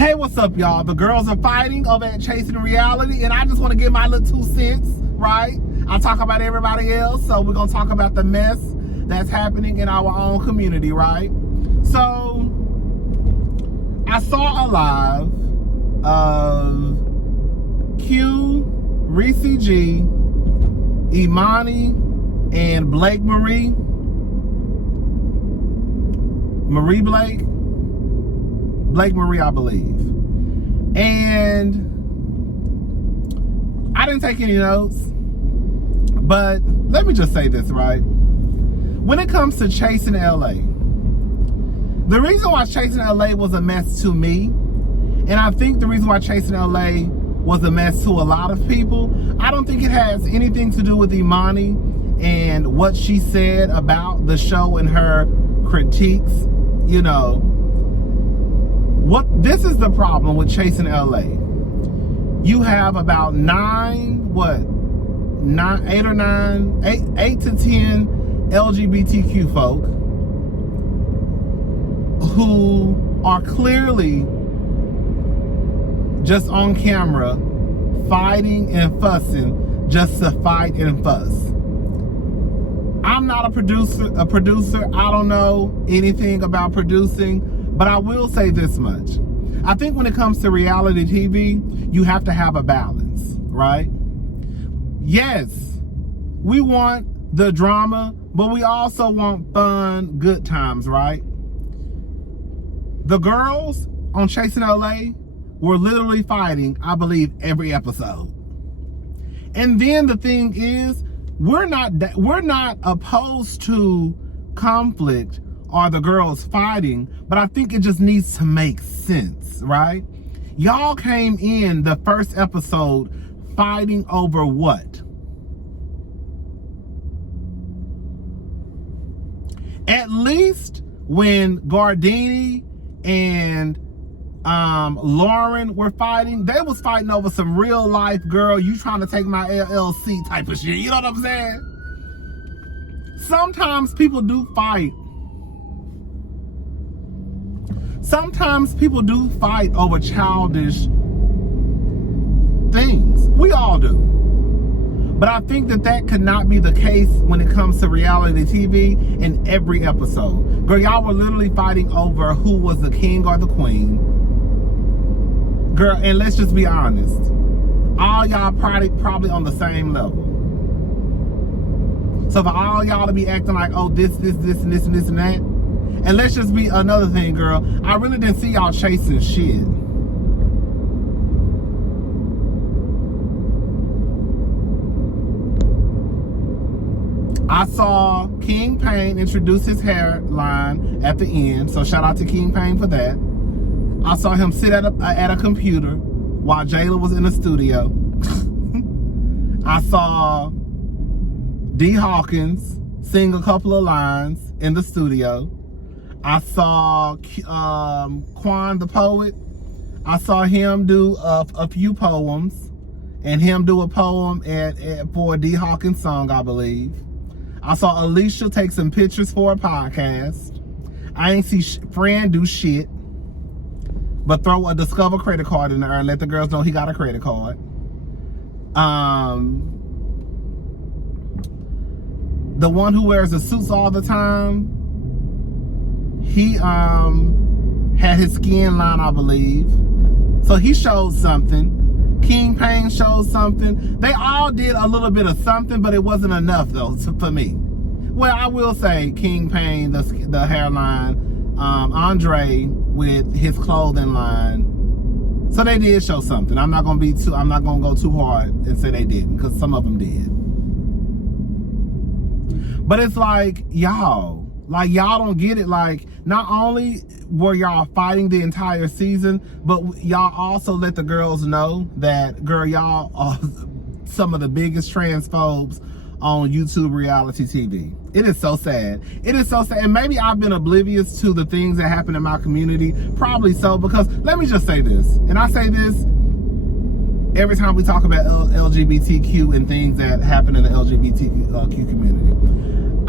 Hey, what's up, y'all? The girls are fighting over at Chasing Reality, and I just want to give my little 2 cents, right? I talk about everybody else, so we're going to talk about the mess that's happening in our own community, right? So, I saw a live of Q, Reese G, Imani, and Blake Marie Marie, I believe. And I didn't take any notes, but let me just say this, right? When it comes to Chasing LA, the reason why Chasing LA was a mess to me, and I think the reason why Chasing LA was a mess to a lot of people, I don't think it has anything to do with Imani and what she said about the show and her critiques. You know, this is the problem with Chasing LA. You have about 8 to 10 LGBTQ folk who are clearly just on camera fighting and fussing just to fight and fuss. I'm not a producer. I don't know anything about producing, but I will say this much. I think when it comes to reality TV, you have to have a balance, right? Yes, we want the drama, but we also want fun, good times, right? The girls on Chasing LA were literally fighting, I believe, every episode. And then the thing is, we're not opposed to conflict or the girls fighting, but I think it just needs to make sense, right? Y'all came in the first episode fighting over what? At least when Gardini and Lauren were fighting, they was fighting over some real life, girl, you trying to take my LLC type of shit. You know what I'm saying? Sometimes people do fight. Sometimes people do fight over childish things. We all do. But I think that could not be the case when it comes to reality TV in every episode. Girl, y'all were literally fighting over who was the king or the queen. Girl, and let's just be honest. All y'all probably on the same level. So for all y'all to be acting like, oh, this, and this, and this, and that. And let's just be another thing, girl. I really didn't see y'all chasing shit. I saw King Payne introduce his hairline at the end. So shout out to King Payne for that. I saw him sit at a computer while Jayla was in the studio. I saw D. Hawkins sing a couple of lines in the studio. I saw Quan the poet. I saw him do a few poems, and him do a poem for a D. Hawkins song, I believe. I saw Alicia take some pictures for a podcast. I ain't see Fran do shit but throw a Discover credit card in there and let the girls know he got a credit card. The one who wears the suits all the time, he had his skin line, I believe. So he showed something. King Payne showed something. They all did a little bit of something, but it wasn't enough though for me. Well, I will say King Payne, the hairline, Andre with his clothing line. So they did show something. I'm not gonna go too hard and say they didn't, because some of them did. But it's like, y'all don't get it. Like, not only were y'all fighting the entire season, but y'all also let the girls know that, girl, y'all are some of the biggest transphobes on YouTube reality TV. It is so sad. It is so sad. And maybe I've been oblivious to the things that happen in my community. Probably so, because let me just say this. And I say this every time we talk about LGBTQ and things that happen in the LGBTQ community.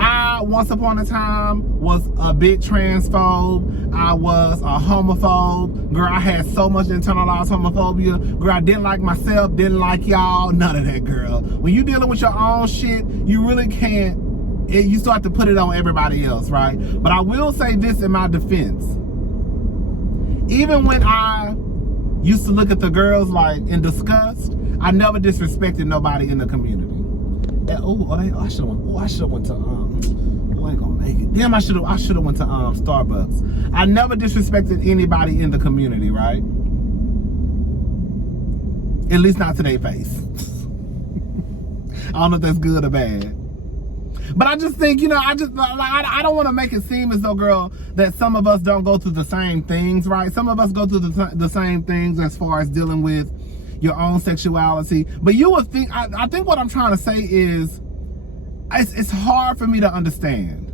I, once upon a time, was a big transphobe. I was a homophobe. Girl, I had so much internalized homophobia. Girl, I didn't like myself, didn't like y'all, none of that, girl. When you dealing with your own shit, you really can't, you start to put it on everybody else, right? But I will say this in my defense. Even when I used to look at the girls like in disgust, I never disrespected nobody in the community. I should have went to I ain't gonna make it. Damn, I should have went to Starbucks. I never disrespected anybody in the community, right? At least not to their face. I don't know if that's good or bad. But I just think, I don't want to make it seem as though, girl, that some of us don't go through the same things, right? Some of us go through the same things as far as dealing with your own sexuality. But you would think, I think what I'm trying to say is, it's hard for me to understand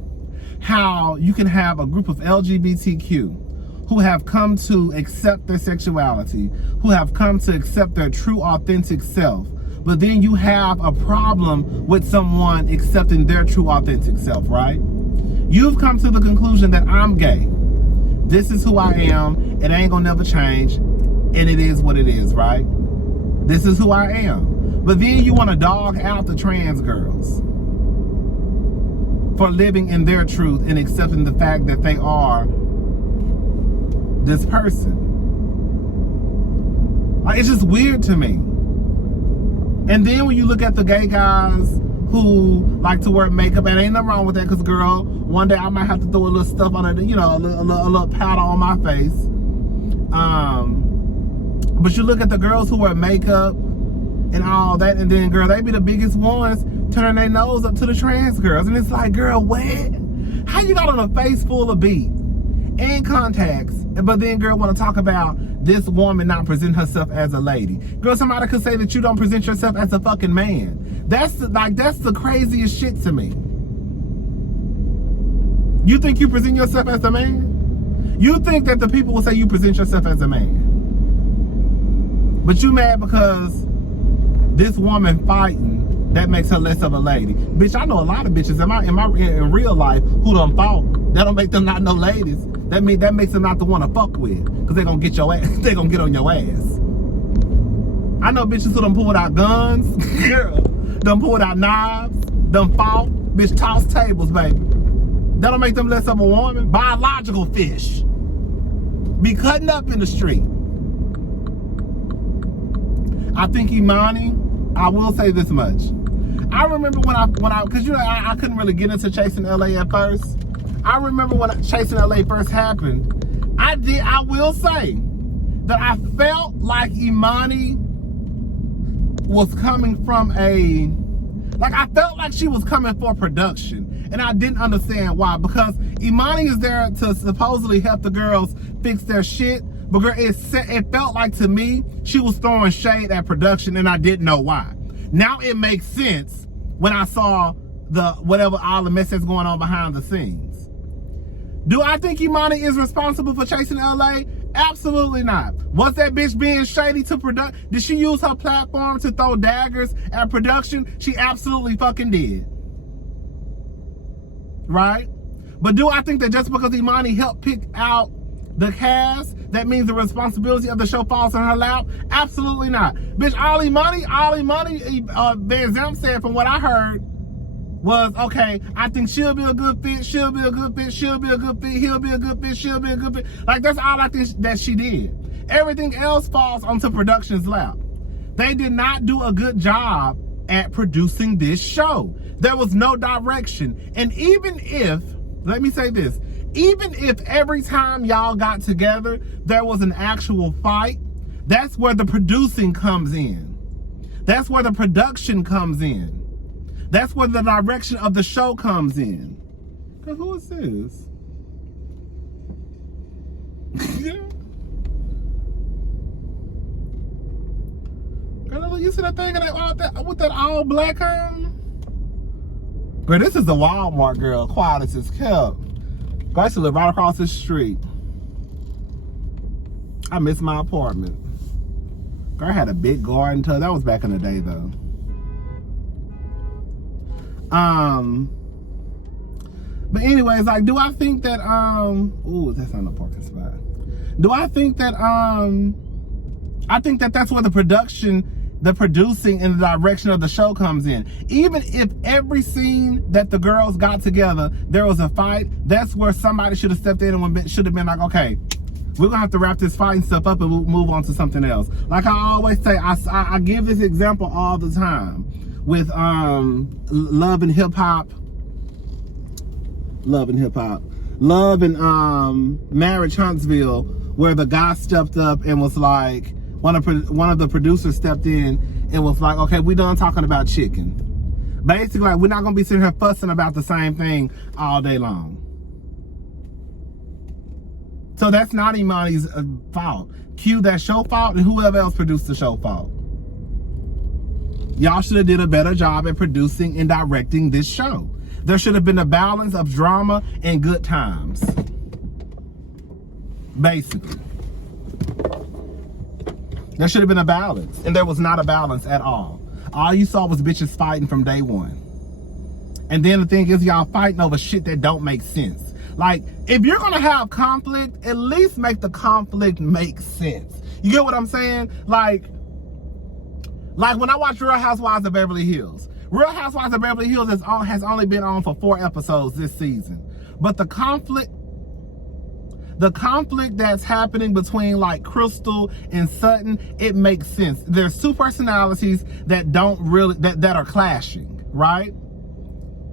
how you can have a group of LGBTQ who have come to accept their sexuality, who have come to accept their true, authentic self, but then you have a problem with someone accepting their true, authentic self, right? You've come to the conclusion that I'm gay. This is who I am. It ain't gonna never change. And it is what it is, right? This is who I am. But then you want to dog out the trans girls for living in their truth and accepting the fact that they are this person. Like, it's just weird to me. And then when you look at the gay guys who like to wear makeup, and ain't nothing wrong with that, because, girl, one day I might have to throw a little stuff on it, a little powder on my face. But you look at the girls who wear makeup and all that, and then, girl, they be the biggest ones turning their nose up to the trans girls. And it's like, girl, what? How you got on a face full of beads and contacts, but then, girl, want to talk about this woman not present herself as a lady? Girl, somebody could say that you don't present yourself as a fucking man. That's the craziest shit to me. You think you present yourself as a man? You think that the people will say you present yourself as a man? But you mad because this woman fighting, that makes her less of a lady. Bitch, I know a lot of bitches in real life who done fought. That don't make them not no ladies. That makes them not the one to fuck with. Because they gonna get your ass. They gonna get on your ass. I know bitches who done pulled out guns. Girl, done pulled out knives. Done fought. Bitch, toss tables, baby. That don't make them less of a woman. Biological fish be cutting up in the street. I think Imani, I will say this much. I remember when I because I couldn't really get into Chasing LA at first. I remember when Chasing LA first happened. I will say that I felt like Imani was coming from I felt like she was coming for production. And I didn't understand why. Because Imani is there to supposedly help the girls fix their shit. But girl, it felt like to me, she was throwing shade at production, and I didn't know why. Now it makes sense when I saw all the mess that's going on behind the scenes. Do I think Imani is responsible for Chasing LA? Absolutely not. Was that bitch being shady to production? Did she use her platform to throw daggers at production? She absolutely fucking did. Right? But do I think that just because Imani helped pick out the cast, that means the responsibility of the show falls on her lap? Absolutely not. Bitch, all Imani, Van Zant said, from what I heard, was, okay, I think she'll be a good fit, she'll be a good fit, she'll be a good fit, he'll be a good fit, she'll be a good fit. Like, that's all I think that she did. Everything else falls onto production's lap. They did not do a good job at producing this show. There was no direction. And even if, let me say this, even if every time y'all got together, there was an actual fight, that's where the producing comes in. That's where the production comes in. That's where the direction of the show comes in. Who is this? Girl, you see that thing with that all black on? Girl, this is the Walmart, girl. Quiet as it's kept. I used to live right across this street. I miss my apartment. Girl, I had a big garden too. That was back in the day though. But anyways, like, do I think that ooh, that's not a parking spot. Do I think that I think that that's where the producing and the direction of the show comes in. Even if every scene that the girls got together, there was a fight, that's where somebody should have stepped in and should have been like, okay, we're gonna have to wrap this fighting stuff up and we'll move on to something else. Like I always say, I give this example all the time with Love and Hip Hop, Love and Marriage Huntsville, where the guy stepped up and was like, one of the producers stepped in and was like, okay, we done talking about chicken. Basically, like, we're not gonna be sitting here fussing about the same thing all day long. So that's not Imani's fault. Cue that show fault and whoever else produced the show fault. Y'all should have did a better job at producing and directing this show. There should have been a balance of drama and good times. Basically. There should have been a balance. And there was not a balance at all. All you saw was bitches fighting from day one. And then the thing is, y'all fighting over shit that don't make sense. Like, if you're gonna have conflict, at least make the conflict make sense. You get what I'm saying? Like when I watch Real Housewives of Beverly Hills. Real Housewives of Beverly Hills has only been on for 4 episodes this season. But the conflict that's happening between like Crystal and Sutton, it makes sense. There's 2 personalities that don't really, that are clashing, right?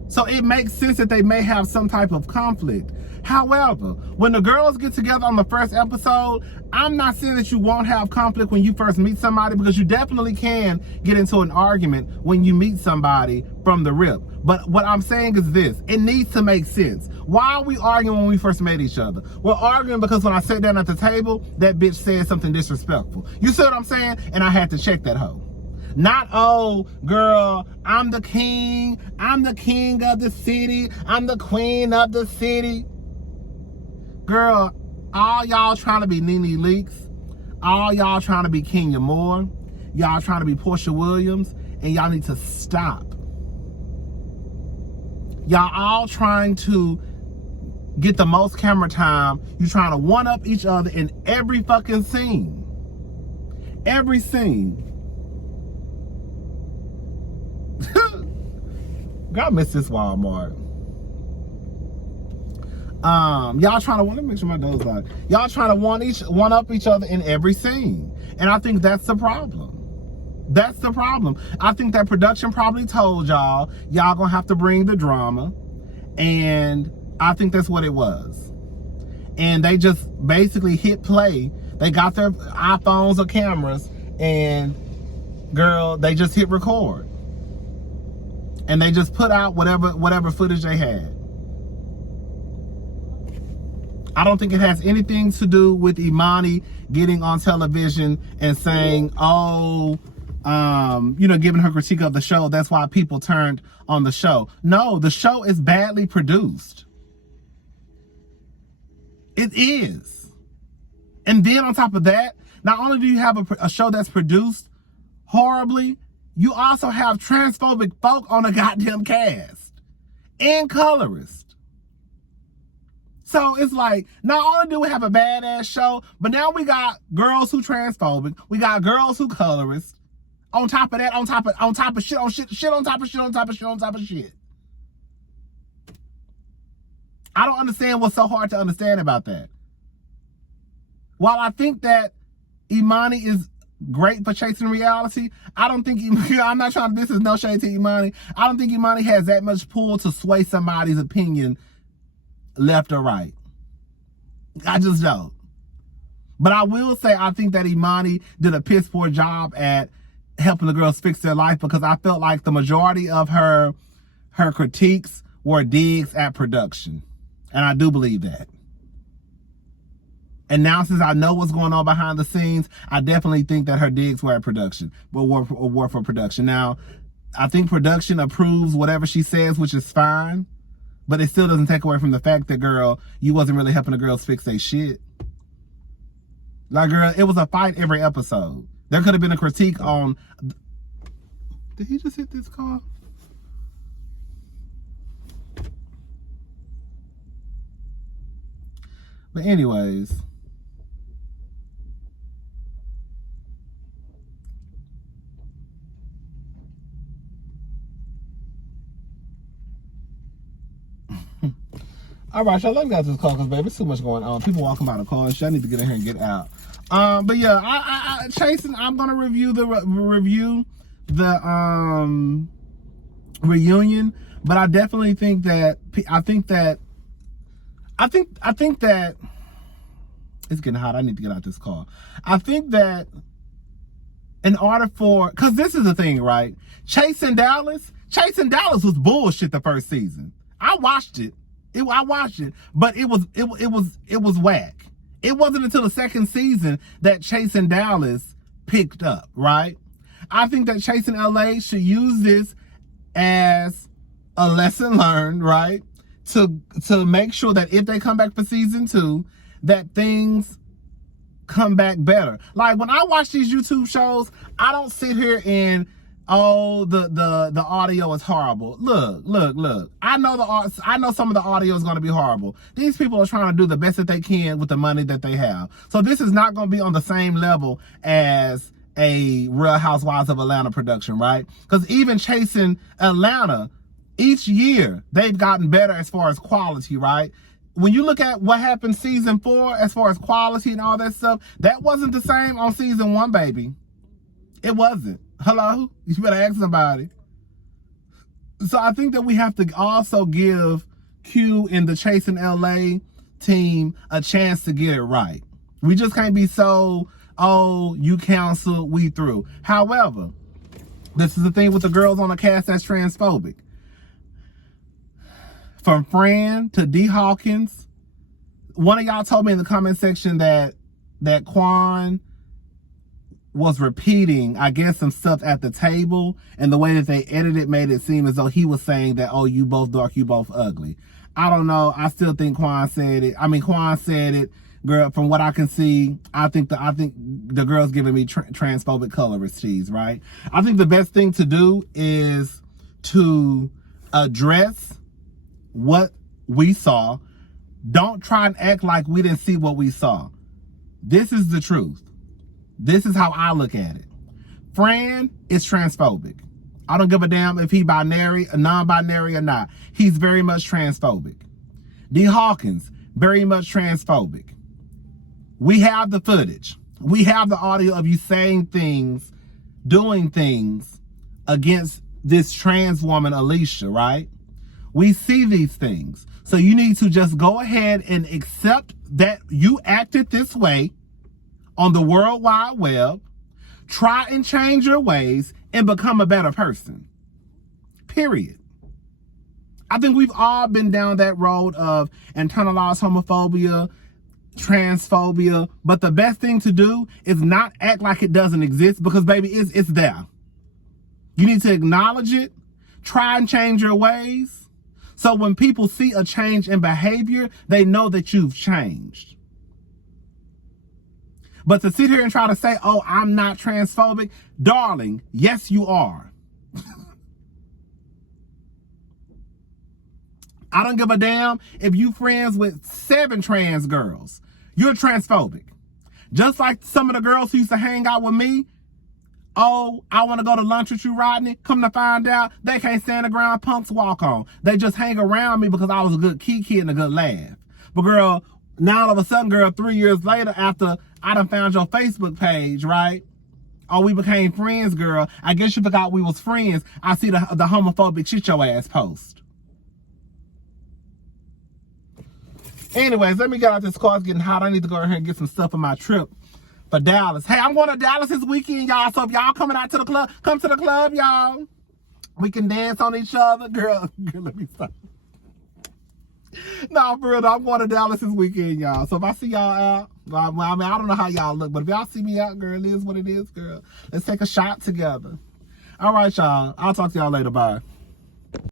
So it makes sense that they may have some type of conflict. However, when the girls get together on the first episode, I'm not saying that you won't have conflict when you first meet somebody, because you definitely can get into an argument when you meet somebody from the rip. But what I'm saying is this, it needs to make sense. Why are we arguing when we first met each other? We're arguing because when I sat down at the table, that bitch said something disrespectful. You see what I'm saying? And I had to check that hoe. Not, oh, girl, I'm the king of the city, I'm the queen of the city. Girl, all y'all trying to be Nene Leakes, all y'all trying to be Kenya Moore, y'all trying to be Portia Williams, and y'all need to stop. Y'all all trying to get the most camera time. You trying to one-up each other in every fucking scene. Every scene. God, I miss this Walmart. Y'all trying to, let me make sure my door's locked. Y'all trying to one up each other in every scene. And I think that's the problem. That's the problem. I think that production probably told y'all gonna have to bring the drama. And I think that's what it was. And they just basically hit play. They got their iPhones or cameras and, girl, they just hit record. And they just put out whatever footage they had. I don't think it has anything to do with Imani getting on television and saying, oh, giving her critique of the show. That's why people turned on the show. No, the show is badly produced. It is. And then on top of that, not only do you have a show that's produced horribly, you also have transphobic folk on a goddamn cast and colorist. So it's like, not only do we have a badass show, but now we got girls who transphobic, we got girls who colorist. On top of that, on top of shit on shit, shit on top of shit on top of shit on top of shit. I don't understand what's so hard to understand about that. While I think that Imani is great for chasing reality, I don't think I'm not trying to, this is no shade to Imani. I don't think Imani has that much pull to sway somebody's opinion left or right. I just don't. But I will say I think that Imani did a piss poor job at helping the girls fix their life, because I felt like the majority of her critiques were digs at production. And I do believe that. And now, since I know what's going on behind the scenes, I definitely think that her digs were at production, were for production. Now, I think production approves whatever she says, which is fine, but it still doesn't take away from the fact that, girl, you wasn't really helping the girls fix their shit. Like, girl, it was a fight every episode. There could have been a critique on... Did he just hit this car? But anyways. All right, y'all, let me get this call because, baby, there's too much going on. People walking by the car and shit. I need to get in here and get out. But yeah, Chasing, I'm gonna review the reunion, but I definitely think that it's getting hot. I need to get out this car. I think that in order for, because this is the thing, right? Chasing Dallas was bullshit the first season. I watched it. I watched it, but it was whack. It wasn't until the second season that Chasing Dallas picked up, right? I think that Chasing LA should use this as a lesson learned, right? To make sure that if they come back for season 2, that things come back better. Like when I watch these YouTube shows, I don't sit here and, oh, the audio is horrible. Look. I know some of the audio is going to be horrible. These people are trying to do the best that they can with the money that they have. So this is not going to be on the same level as a Real Housewives of Atlanta production, right? Because even Chasing Atlanta, each year they've gotten better as far as quality, right? When you look at what happened season 4 as far as quality and all that stuff, that wasn't the same on season 1, baby. It wasn't. Hello? You better ask somebody. So I think that we have to also give Q and the Chasing LA team a chance to get it right. We just can't be so, oh, you cancel, we through. However, this is the thing with the girls on the cast that's transphobic. From Fran to D. Hawkins, one of y'all told me in the comment section that Quan was repeating, I guess, some stuff at the table, and the way that they edited it made it seem as though he was saying that, oh, you both dark, you both ugly. I don't know. I still think Quan said it. I mean, Quan said it, girl. From what I can see, I think the girl's giving me transphobic colorist cheese, right? I think the best thing to do is to address what we saw. Don't try and act like we didn't see what we saw. This is the truth. This is how I look at it. Fran is transphobic. I don't give a damn if he binary, or non-binary or not. He's very much transphobic. D. Hawkins, very much transphobic. We have the footage. We have the audio of you saying things, doing things against this trans woman, Alicia, right? We see these things. So you need to just go ahead and accept that you acted this way on the World Wide Web, try and change your ways and become a better person. Period. I think we've all been down that road of internalized homophobia, transphobia, but the best thing to do is not act like it doesn't exist, because baby, it's there. You need to acknowledge it, try and change your ways, so when people see a change in behavior, they know that you've changed. But to sit here and try to say, oh, I'm not transphobic, darling, yes, you are. I don't give a damn if you friends with 7 trans girls. You're transphobic. Just like some of the girls who used to hang out with me. Oh, I want to go to lunch with you, Rodney. Come to find out, they can't stand the ground punks walk on. They just hang around me because I was a good kiki and a good laugh. But girl, now all of a sudden, girl, 3 years later, after I done found your Facebook page, right? Oh, we became friends, girl. I guess you forgot we was friends. I see the homophobic shit your ass post. Anyways, let me get out this car. It's getting hot. I need to go in here and get some stuff for my trip for Dallas. Hey, I'm going to Dallas this weekend, y'all. So if y'all coming out to the club, come to the club, y'all. We can dance on each other. Girl, let me stop. No, for real, I'm going to Dallas this weekend, y'all. So if I see y'all out, I mean, I don't know how y'all look, but if y'all see me out, girl, it is what it is, girl. Let's take a shot together. All right, y'all. I'll talk to y'all later. Bye.